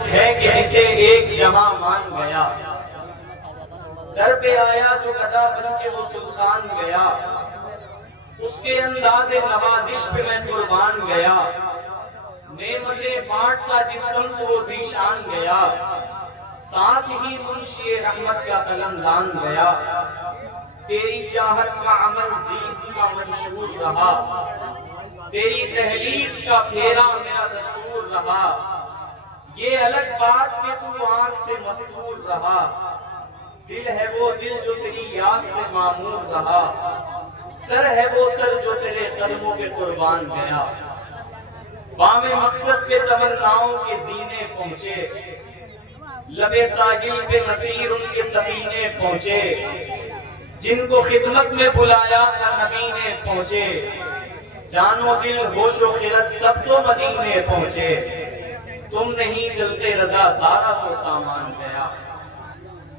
ہے کہ جسے ایک جہاں مان گیا، در پہ آیا جو گدا بن کے وہ سلطان گیا، اس کے انداز نوازش پہ میں قربان گیا، نعمتیں بانٹتا جس سمت وہ ذیشان گیا، ساتھ ہی منشی رحمت کا قلم دان گیا، تیری چاہت کا عمل زیست کا منشور رہا، تیری تحلیز کا پھیرا میرا دستور رہا، یہ الگ بات کہ تو آنکھ سے مستور رہا، دل ہے وہ دل جو تیری یاد سے معمور رہا، سر ہے وہ سر جو تیرے قدموں پہ قربان گیا، بام مقصد پہ تمناؤں کے زینے پہنچے، لبے ساحل پہ مسیر ان کے سفینے پہنچے، جن کو خدمت میں بلایا تھا نبی نے پہنچے، جان و دل ہوش و خرد سب تو مدینے پہنچے، تم نہیں چلتے رضا سارا تو سامان گیا،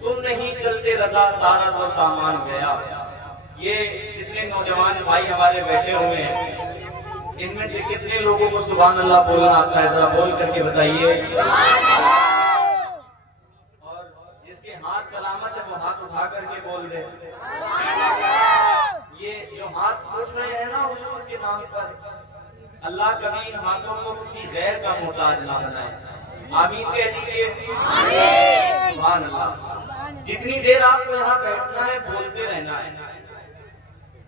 تم نہیں چلتے رضا سارا تو سامان گیا۔ یہ جتنے نوجوان بھائی ہمارے بیٹھے ہوئے ہیں، ان میں سے کتنے لوگوں کو سبحان اللہ بولنا آتا ہے؟ ذرا بول کر کے بتائیے۔ اور جس کے ہاتھ سلامت ہے وہ ہاتھ اٹھا کر کے بول دے۔ یہ جو ہاتھ اٹھ رہے ہیں نا حضور کے نام پر، اللہ کبھی ان ہاتھوں کو کسی غیر کا محتاج نہ بنائے۔ آمین کہہ دیجئے۔ سبحان اللہ۔ جتنی دیر آپ کو یہاں بیٹھنا ہے بولتے رہنا ہے،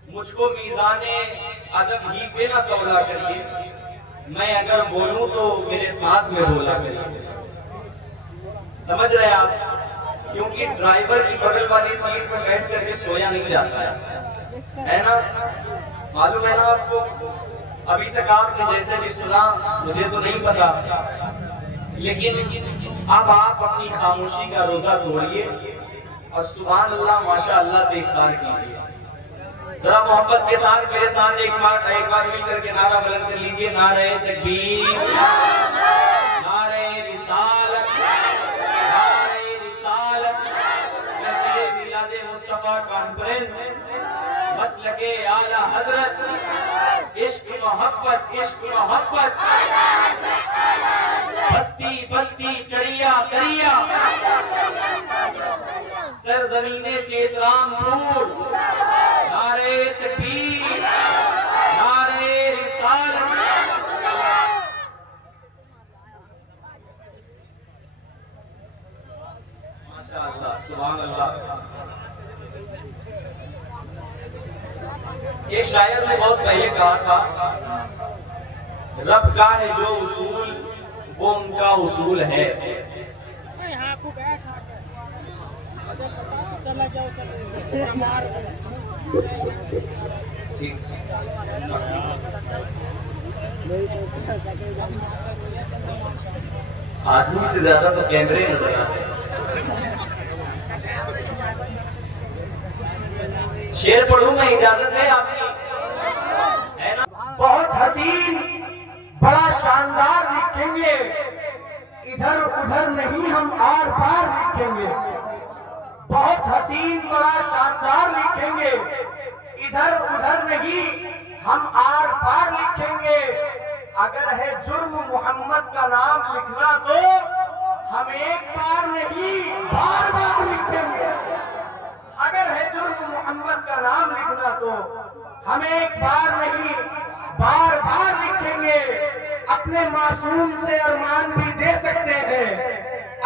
مجھ کو میزان ادب ہی پہ نہ تولا کریے، میں اگر بولوں تو میرے ساتھ میں بولا کریے۔ سمجھ رہے آپ؟ کیونکہ ڈرائیور کی بغل والی سیٹ پر بیٹھ کر کے سویا نہیں جاتا ہے نا؟ معلوم ہے نا آپ کو؟ ابھی تک آپ نے جیسے بھی سنا مجھے تو نہیں پتا، لیکن اب آپ اپنی خاموشی کا روزہ توڑیے اور سبحان اللہ ماشاءاللہ سے افطار کیجئے۔ ذرا محبت کے ساتھ میرے ساتھ ایک بار مل کر کے نعرہ بلند کر لیجئے، نعرہ تکبیر، نعرہ رسالت، نعرہ رسالت، محفل میلاد مصطفیٰ کانفرنس، مسلک اعلیٰ حضرت، عشق محبت، عشق محبت، بستی بستی کریا کریا، سرزمین چیترام پور، نعرہ تکبیر، نعرہ رسالت۔ ماشاءاللہ سبحان اللہ۔ ایک شاعر نے بہت پہلے کہا تھا، رب کا ہے جو اصول وہ ان کا اصول ہے۔ آدمی سے زیادہ تو کیمرے نظر آتے ہیں۔ شعر پڑھوں میں اجازت ہے آپ کی؟ ہے نا؟ بہت حسین بڑا شاندار لکھیں گے، ادھر ادھر نہیں ہم آر پار لکھیں گے۔ بہت حسین بڑا شاندار لکھیں گے، ادھر ادھر نہیں ہم آر پار لکھیں گے۔ اگر ہے جرم محمد کا نام لکھنا تو ہم ایک بار نہیں بار بار لکھیں گے۔ اگر ہے جرم محمد کا نام لکھنا تو ہم ایک بار نہیں بار بار لکھیں گے۔ اپنے معصوم سے ارمان بھی دے سکتے ہیں،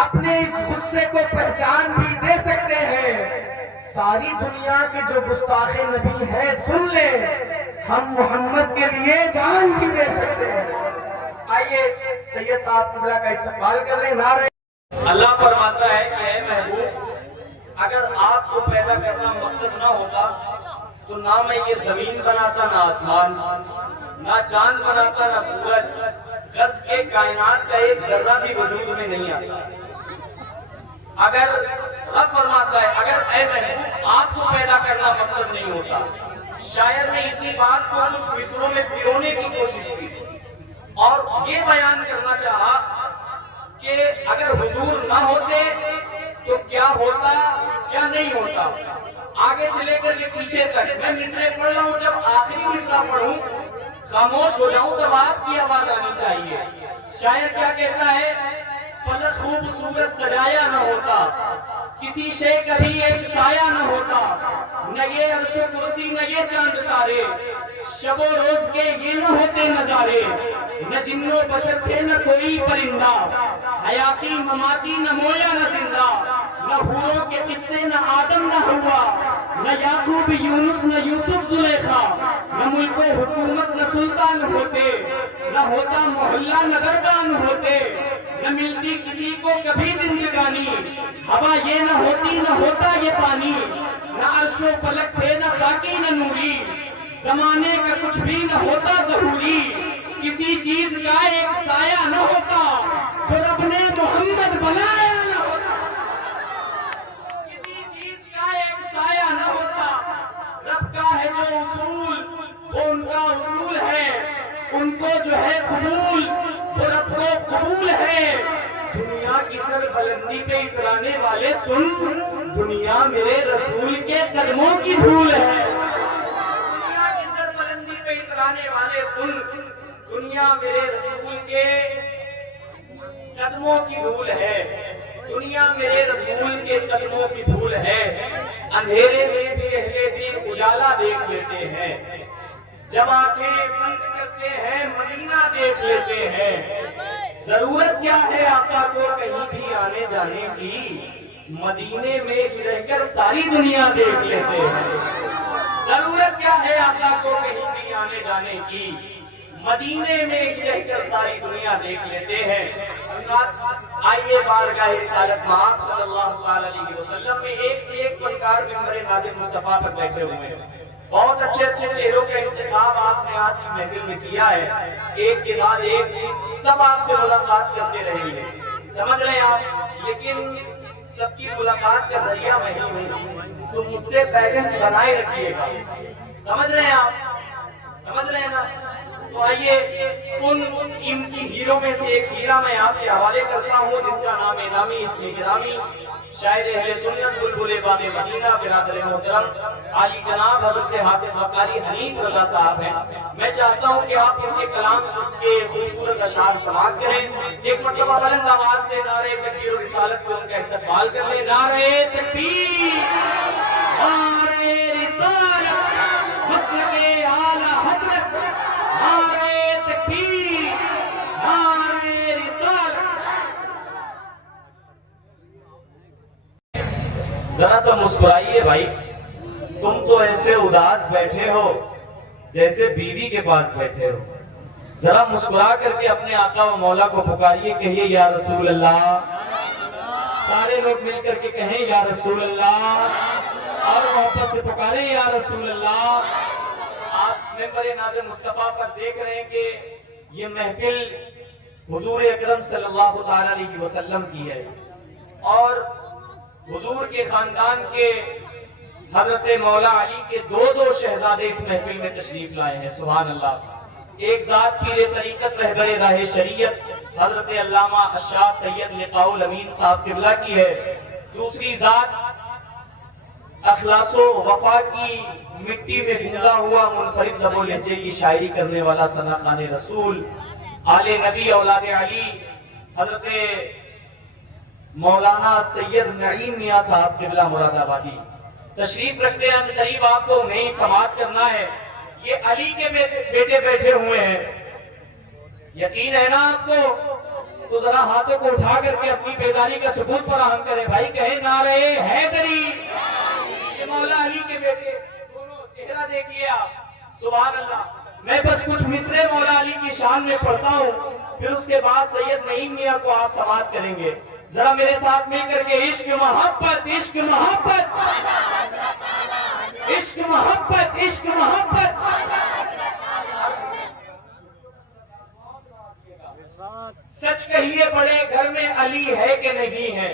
اپنے اس غصے کو پہچان بھی دے سکتے ہیں۔ ساری دنیا کے جو گستاخ نبی ہیں سن لیں، ہم محمد کے لیے جان بھی دے سکتے ہیں۔ آئیے سید صاحب قبلہ کا استقبال کر لیں۔ نعرہ اللہ فرماتا ہے کہ اے محبوب، اگر آپ کو پیدا کرنا مقصد نہ ہوتا تو نہ میں یہ زمین بناتا، نہ آسمان، نہ چاند بناتا، نہ سورج، غرض کے کائنات کا ایک ذرہ بھی وجود میں نہیں آتا۔ اگر رب فرماتا ہے اگر اے محبوب آپ کو پیدا کرنا مقصد نہیں ہوتا، شاعر نے اسی بات کو کچھ مصروں میں پرونے کی کوشش کی اور یہ بیان کرنا چاہا کہ اگر حضور نہ ہوتے تو کیا ہوتا کیا نہیں ہوتا۔ آگے سے لے کر کے پیچھے تک میں مصرے پڑھ رہا ہوں، جب آخری مصرع پڑھوں خاموش ہو جاؤں تب آپ کی آواز آنی چاہیے۔ شاعر کیا کہتا ہے؟ فلک खूबसूरत सजाया न होता, किसी शे कभी एक साया न होता, न ये अर्श कुर्सी न ये चांद तारे, शबो रोज के ये न होते नजारे, न जिन्नो बशर थे न कोई परिंदा, हयाती ममाती न मोया न जिंदा, न हूरों के किस्से न आदम न हुआ, न याकूब यूनुस न यूसुफ जुलेखा, न मुल्को हुकूमत न सुल्तान होते, न होता मोहल्ला न दरबान होते, न मिलती किसी को कभी जिंदगानी, हवा ये न होती न होता ये पानी, न अर्शो फलक थे न खाकी न नूरी, जमाने का कुछ भी न होता ज़हूरी, किसी चीज का एक साया न होता जो रब ने मोहम्मद बनाया न होता, किसी चीज का एक साया न होता, रब का है जो उसूल वो उनका उसूल है, उनको जो है कबूल वो रब को कबूल है। दुनिया की सर बुलंदी पे इतराने वाले सुन, दुनिया मेरे रसूल के कदमों की धूल है। दुनिया की सर बुलंदी पे इतराने वाले सुन, दुनिया मेरे रसूल के कदमों की धूल है, दुनिया मेरे रसूल के कदमों की धूल है। अंधेरे में भी अहले दिल उजाला देख लेते हैं, जब आंखें बंद करते हैं मदीना देख लेते हैं। जरूरत क्या है आका को कहीं भी आने जाने की, मदीने में ही रहकर सारी दुनिया देख लेते हैं। जरूरत क्या है आका को कहीं भी आने जाने की, मदीने में ही रहकर सारी दुनिया देख लेते हैं। आइए बारगाह रिसालत मआब सल्लल्लाहु अलैहि वसल्लम में एक से एक फनकार मिंबर नाज़िर मुस्तफा पर बैठे हुए हैं। बहुत अच्छे अच्छे चेहरों का इंतखाब आपने आज की महफिल में किया है, एक के बाद एक सब आपसे मुलाकात करते रहेंगे, समझ रहे हैं आप। लेकिन सबकी मुलाकात का जरिया मैं ही हूँ, तो मुझसे बैलेंस बनाए रखिएगा, समझ रहे हैं आप, समझ रहे हैं ना। तो आइए उन कीमती हीरो में से एक हीरा मैं आपके हवाले करता हूँ, जिसका नाम है नामी इसमें गिरामी शायद अहले सुन्नत बुलबुल बाबे मदीना बिरादर मोहतरम आली जनाब हजरत हाफिज वकारी हनीफ रज़ा साहब हैं। मैं चाहता हूं कि आप इनके कलाम सुन के खूबसूरत अशार समाअत करें। एक मर्तबा बुलंद आवाज से नारे तकबीर और रिसालत से उनका इस्तकबाल कर लें। नारे तकबीर, नारे रिसालत, मसलके आला हज़रत, नारे तकबीर, नारे रिसालत। जरा सा मुस्कुराइए भाई, तुम तो ऐसे उदास बैठे हो जैसे बीवी के पास बैठे हो। जरा मुस्कुरा करके अपने आका व मौला को पुकारिए, कहिए या रसूल अल्लाह। सारे लोग मिल करके कहें या रसूल अल्लाह, और मोहब्बत से पुकारें या रसूल अल्लाह। आप मिंबर नाज़िर मुस्तफा पर देख रहे हैं कि ये महफिल हुजूर अकरम सल्लल्लाहु अलैहि वसल्लम की है, और हुजूर के खानदान के हजरत मौला अली के दो शहजादे इस महफिल में तशरीफ लाए हैं। सुभान अल्लाह। एक जात पीर तरीकत रहबर राह शरीयत हजरत अल्लामा अशाह सैयद लिकाउल अमीन साहब किबला की है। दूसरी जात अखलासो वफा की मिट्टी में गूंगा हुआ मुनफरिद लबो लहजे की शायरी करने वाला सना खाने रसूल आले नबी औलाद अली हजरत मौलाना सैयद नईम मियां साहब किबला मुरादाबादी तशरीफ रखते हैं। करीब आपको नहीं समाअत करना है। ये अली के बेटे बैठे हुए हैं, यकीन है ना आपको? तो जरा हाथों को उठा करके अपनी बेदारी का सबूत फराहम करें भाई, कहे नारे हैदरी। ये मौला अली के बेटे दोनों, चेहरा देखिए आप, सुभान अल्लाह। मैं बस कुछ मिसरे मौला अली की शान में पढ़ता हूँ, फिर उसके बाद सैयद नईम मियां को आप समाअत करेंगे। जरा मेरे साथ मिलकर के इश्क मोहब्बत, इश्क मोहब्बत, इश्क मोहब्बत, इश्क मोहब्बत। सच कहिए बड़े घर में अली है कि नहीं है?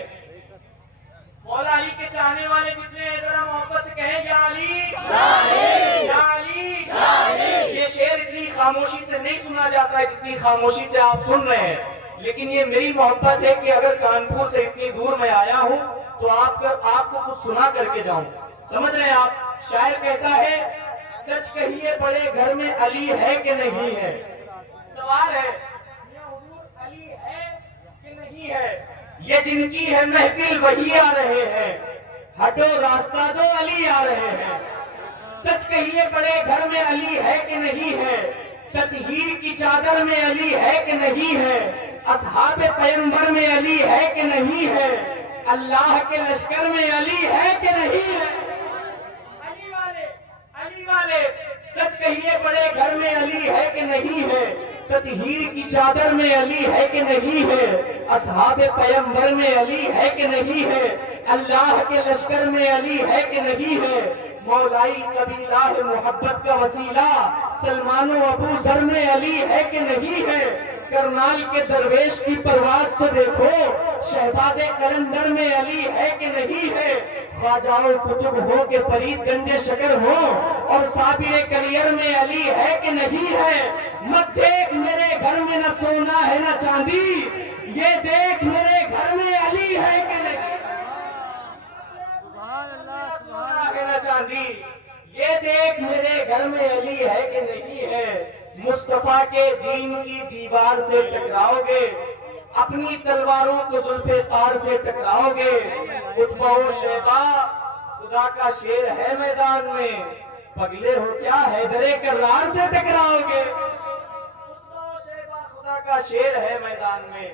मौला अली के चाहने वाले जितने हैं जरा मोहब्बत से कहें या अली, या अली, या अली। ये शेर इतनी खामोशी से नहीं सुना जाता है जितनी खामोशी से आप सुन रहे हैं, लेकिन ये मेरी मोहब्बत है कि अगर कानपुर से इतनी दूर मैं आया हूं तो आपको कुछ सुना करके जाऊं। समझ रहे हैं आप? शायर कहता है सच कहिए बड़े घर में अली है कि नहीं है। सवाल है अली है कि नहीं है? یہ جن کی ہے محفل وہی آ رہے ہیں، ہٹو راستہ دو علی آ رہے ہیں۔ سچ کہیے بڑے گھر میں علی ہے کہ نہیں ہے؟ تطہیر کی چادر میں علی ہے کہ نہیں ہے؟ اصحاب پیغمبر میں علی ہے کہ نہیں ہے؟ اللہ کے لشکر میں علی ہے کہ نہیں ہے؟ علی والے سچ کہیے بڑے گھر میں علی ہے کہ نہیں ہے؟ تطہیر کی چادر میں علی ہے کہ نہیں ہے؟ اصحاب پیغمبر میں علی ہے کہ نہیں ہے؟ اللہ کے لشکر میں علی ہے کہ نہیں ہے؟ مولائی قبیلہ محبت کا وسیلہ سلمان و ابو ذر میں علی ہے کہ نہیں ہے؟ کرنال کے درویش کی پرواز تو دیکھو، شہباز قلندر میں علی ہے کہ نہیں ہے؟ خواجہ قطب ہو کہ فرید گنج شکر ہو اور صابر کلیر میں علی ہے کہ نہیں ہے؟ مت دیکھ میرے گھر میں نہ سونا ہے نہ چاندی، یہ دیکھ میرے گھر میں علی ہے کہ نہیں؟ سونا ہے نہ چاندی، یہ دیکھ میرے گھر میں علی ہے کہ نہیں ہے؟ مصطفیٰ کے دین کی دیوار سے ٹکراؤ گے، اپنی تلواروں کو زلف پار سے ٹکراؤ گے۔ عتبہ و شیبہ خدا کا شیر ہے میدان میں، پگلے ہو کیا حیدر کرار سے ٹکراؤ گے؟ عتبہ و شیبہ خدا کا شیر ہے میدان میں،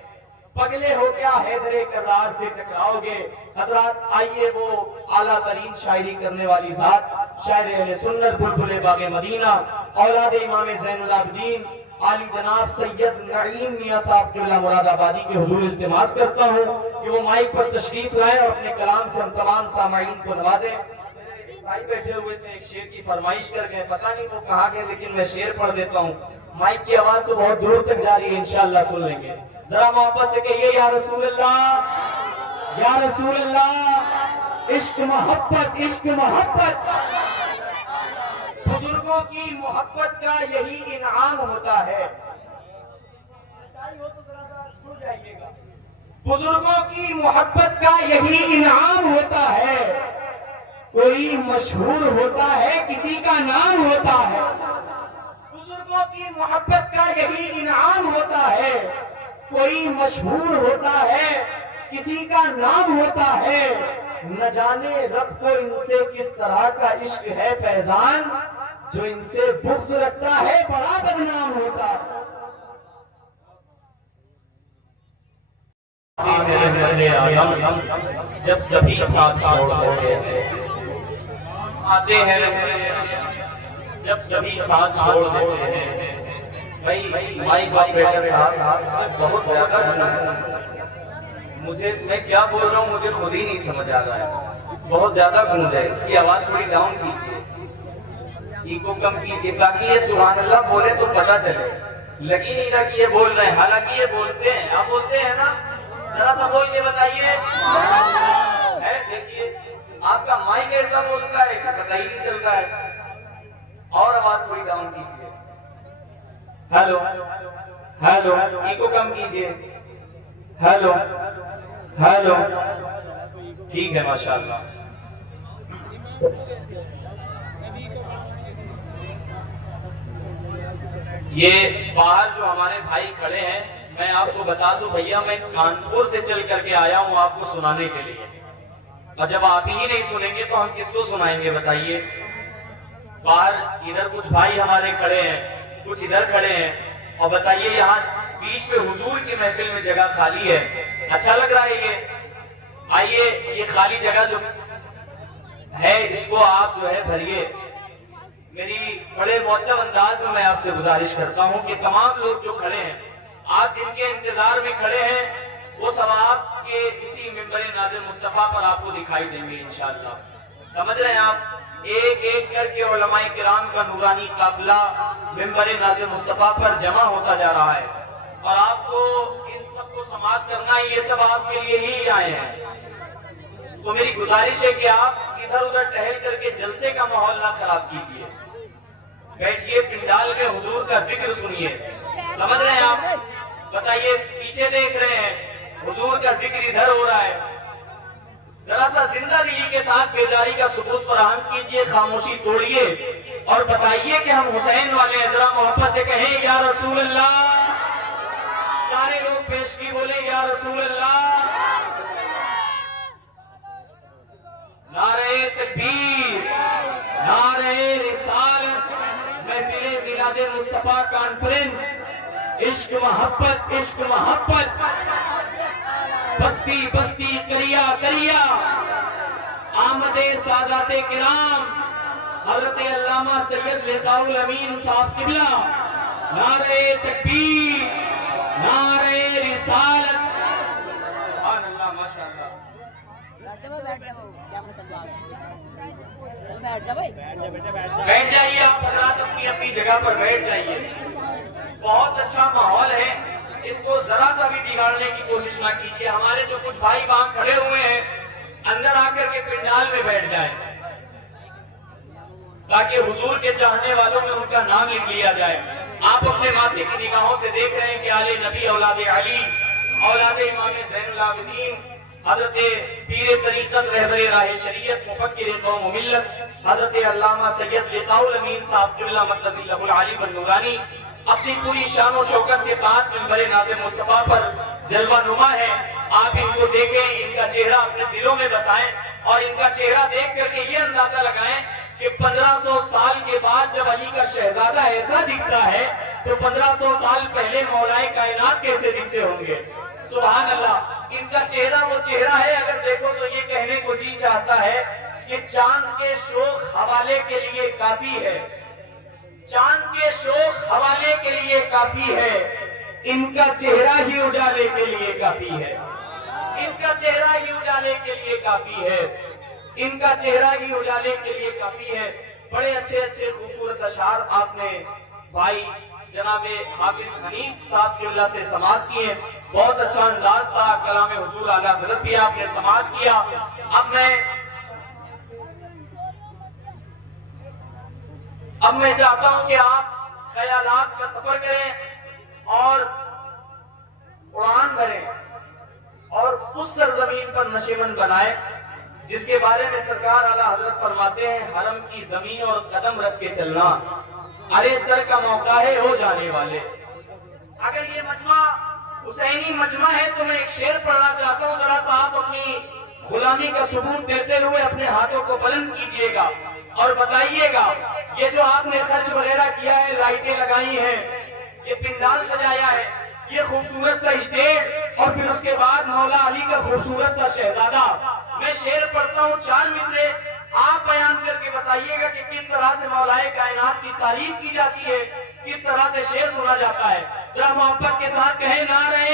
پگلے ہو کیا حیدر کرار سے ٹکراؤ گے؟ حضرات آئیے وہ اعلیٰ ترین شاعری کرنے والی ذات شاعر اہل سنت بلبل باغ مدینہ اولاد امام زین العابدین عالی جناب سید نعیم میاں صاحب قبلہ مراد آبادی کے حضور التماس کرتا ہوں کہ وہ مائک پر تشریف لائیں اور اپنے کلام سے ہم تمام سامعین کو نوازیں۔ بھائی بیٹھے ہوئے تھے، ایک شعر کی فرمائش کر گئے، پتہ نہیں وہ کہاں گئے، لیکن میں شعر پڑھ دیتا ہوں۔ مائک کی آواز تو بہت دور تک جا رہی ہے، انشاءاللہ سن لیں گے۔ ذرا محبت سے کہیے یا رسول اللہ، یا رسول اللہ، عشق محبت، عشق محبت۔ بزرگوں کی محبت کا یہی انعام ہوتا ہے۔ بزرگوں کی محبت کا یہی انعام ہوتا ہے، کوئی مشہور ہوتا ہے کسی کا نام ہوتا ہے۔ بزرگوں کی محبت کا یہی انعام ہوتا ہے، کوئی مشہور ہوتا ہے کسی کا نام ہوتا ہے۔ نہ جانے رب کو ان سے کس طرح کا عشق ہے فیضان، جو ان سے بغض رکھتا ہے بڑا بدنام ہوتا ہے۔ جب سبھی ساتھ چھوڑ دیتے ہیں آتے ہیں، جب سبھی ساتھ چھوڑ دیتے ہیں۔ بھائی مائک آپریٹر صاحب اس میں بہت زیادہ مجھے، میں کیا بول رہا ہوں مجھے خود ہی نہیں سمجھ آ رہا ہے، بہت زیادہ گونج ہے، اس کی آواز تھوڑی ڈاؤن کیجیے، ایکو کم کیجیے تاکہ یہ سبحان اللہ بولے تو پتہ چلے، لگی نہیں رہا کہ یہ بول رہے ہیں، حالانکہ یہ بولتے ہیں۔ آپ بولتے ہیں نا؟ ذرا سا بول کے بتائیے ہے۔ دیکھیے آپ کا مائک ایسا بولتا ہے کہ پتہ ہی نہیں چلتا ہے۔ اور آواز تھوڑی ڈاؤن کیجیے، ہیلو ہیلو، ایکو کم کیجیے، ہیلو ہیلو، ٹھیک ہے ماشاءاللہ۔ یہ باہر جو ہمارے بھائی کھڑے ہیں، میں آپ کو بتا دوں بھیا میں کانپور سے چل کر کے آیا ہوں آپ کو سنانے کے لیے، اور جب آپ ہی نہیں سنیں گے تو ہم کس کو سنائیں گے بتائیے؟ باہر ادھر کچھ بھائی ہمارے کھڑے ہیں، کچھ ادھر کھڑے ہیں، اور بتائیے یہاں بیچ پہ حضور کی محفل میں جگہ خالی ہے، اچھا لگ رہا ہے یہ؟ آئیے یہ خالی جگہ جو ہے اس کو آپ جو ہے بھریے۔ میری بڑے معتب انداز میں آپ سے گزارش کرتا ہوں کہ تمام لوگ جو کھڑے ہیں، آپ جن کے انتظار میں کھڑے ہیں، وہ سب آپ کے اسی منبر ناز مصطفیٰ پر آپ کو دکھائی دیں گے انشاءاللہ۔ سمجھ رہے ہیں آپ؟ ایک ایک کر کے علماء کرام کا نورانی قافلہ منبر ناز مصطفیٰ پر جمع ہوتا جا رہا ہے، اور آپ کو ان سب کو سماعت کرنا ہے، یہ سب آپ کے لیے ہی آئے ہیں۔ تو میری گزارش ہے کہ آپ ادھر ادھر ٹہل کر کے جلسے کا ماحول نہ خراب کیجیے، بیٹھیے پنڈال میں حضور کا ذکر سنیے۔ سمجھ رہے ہیں آپ؟ بتائیے پیچھے دیکھ رہے ہیں حضور کا ذکر ادھر ہو رہا ہے، ذرا سا زندہ دلی کے ساتھ بیداری کا ثبوت فراہم کیجیے، خاموشی توڑیے اور بتائیے کہ ہم حسین والے ہیں۔ ذرا محبت سے کہیں یا رسول اللہ، سارے لوگ پیش کی بولے یا رسول اللہ۔ मुस्तफा कॉन्फ्रेंस, इश्क मोहब्बत, बस्ती बस्ती करिया करिया, आमदे सादाते किराम हजरत अल्लामा सैयद लिकाउल अमीन साहब किबला, नारे तकबीर, नारे रिसालत। सुभान अल्लाह, माशाअल्लाह। बैठ जाइए आप हजरात, अपनी अपनी जगह पर बैठ जाइए। बहुत अच्छा माहौल है, इसको जरा सा भी बिगाड़ने की कोशिश ना कीजिए। हमारे जो कुछ भाई वहां खड़े हुए हैं, अंदर आकर के पंडाल में बैठ जाए, ताकि हुजूर के चाहने वालों में उनका नाम लिख लिया जाए। आप अपने माथे की निगाहों से देख रहे हैं कि आले नबी औलाद अली, औलाद इमाम ज़ैनुल आबिदीन, हजरत पीर तरीक़त रहबर राह शरीयत, मुफक्किर कौम व मिल्लत हजरत अल्लामा सैयद लिकाउल अमीन साहब क़िबला मद्ददिल्लाहुल आली व नूरानी अपनी पूरी शान व शौकत के साथ मिंबर नाज़े मुस्तफा पर जलवा नुमा है। आप इनको देखें, इनका चेहरा अपने दिलों में बसाएं और इनका चेहरा देख करके ये अंदाजा लगाएं कि 1500 साल के बाद जब अली का शहजादा ऐसा दिखता है, तो 1500 साल पहले मौलाए कायनात कैसे दिखते होंगे। सुभान अल्लाह। इनका चेहरा वो चेहरा है, अगर देखो तो ये कहने को जी चाहता है कि चांद के शोख हवाले के लिए काफी है, चांद के शोख हवाले के लिए काफी है, इनका चेहरा ही उजाले के लिए काफी है, इनका चेहरा ही उजाले के लिए काफी है, इनका चेहरा ही उजाले के लिए काफी है। बड़े अच्छे अच्छे खूबसूरत अशार आपने भाई जनाबे हाफिज हनीफ साहब क़िबला से समाअत किए। बहुत अच्छा अंदाज था, कलाम हुजूर आला हज़रत भी आपने समाअत किया। अब मैं चाहता हूं कि आप ख्यालात का सफर करें और उड़ान भरें और उस सरजमीन पर नशेमन बनाए जिसके बारे में सरकार आला हजरत फरमाते हैं, हरम की जमीन और कदम रख के चलना, अरे सर का मौका है हो जाने वाले। अगर ये मजमा हुसैनी मजमा है तो मैं एक शेर पढ़ना चाहता हूँ, जरा सा आप अपनी गुलामी का सबूत देते हुए अपने हाथों को बुलंद कीजिएगा और बताइएगा, ये जो आपने खर्च वगैरह किया है, लाइटें लगाई हैं, ये पिंडाल सजाया है, ये खूबसूरत सा स्टेज और फिर उसके बाद मौला अली का खूबसूरत सा शहजादा, मैं शेर पढ़ता हूँ 4 मिसरे, आप बयान करके बताइएगा कि किस तरह से मौलाए कायनात की तारीफ की जाती है, किस तरह से शेर सुना जाता है। जरा मोहब्बत के साथ कहें, नारे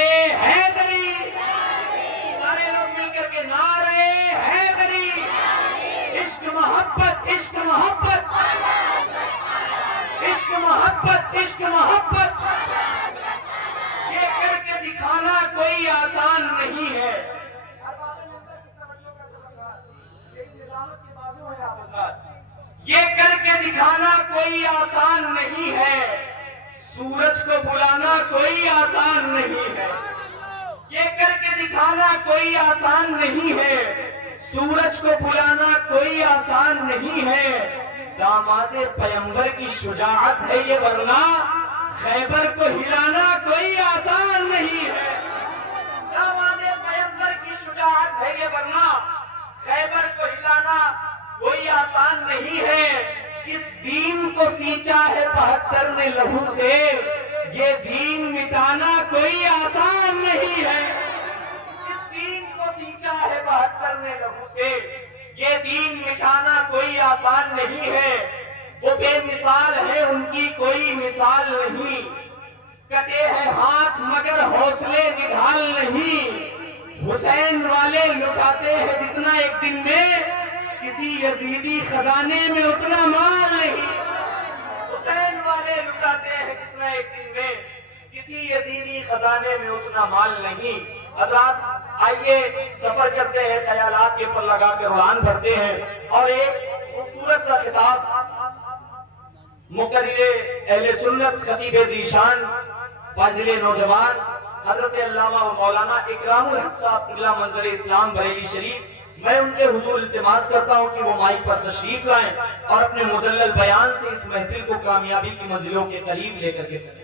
हैदरी, सारे लोग मिलकर के नारे हैदरी, इश्क मोहब्बत, इश्क मोहब्बत, इश्क मोहब्बत, इश्क मोहब्बत। ये करके दिखाना कोई आसान नहीं है। ये करके दिखाना कोई आसान नहीं है, सूरज को बुलाना कोई आसान नहीं है। ये करके दिखाना कोई आसान नहीं है, सूरज को बुलाना कोई आसान नहीं है। दामादे पैगंबर की शुजाअत है ये, वरना खैबर को हिलाना कोई आसान नहीं है। दामादे पैगंबर की शुजाअत है ये, वरना खैबर को हिलाना कोई आसान नहीं है। इस दीन को सींचा है 72 ने लहू से, ये दीन मिटाना कोई आसान नहीं है। इस दीन को सींचा है 72 ने लहू से, ये दीन मिटाना कोई आसान नहीं है। वो बेमिसाल है, उनकी कोई मिसाल नहीं, कटे हैं हाथ मगर हौसले निढाल नहीं। हुसैन वाले लुटाते हैं जितना एक दिन में, किसी यजीदी खजाने में उतना माल नहीं। हुसैन वाले लुटाते हैं जितना एक दिन में, किसी यजीदी खजाने में उतना माल नहीं। हज़रात आइए सफर करते हैं, ख्यालात के पर लगा कर उड़ान भरते हैं और एक खूबसूरत सा खिताब मुकर्रिरे अहले सुन्नत खतीब ज़ीशान फाजिले नौजवान हजरत अल्लामा व मौलाना इकरामुल हक साहब क़िबला मंज़र इस्लाम बरेली शरीफ, मैं उनके हुजूर इल्तिमास करता हूँ कि वो माइक पर तशरीफ लाएं और अपने मुदल्लल बयान से इस महफिल को कामयाबी की मंजिलों के करीब लेकर के चलें।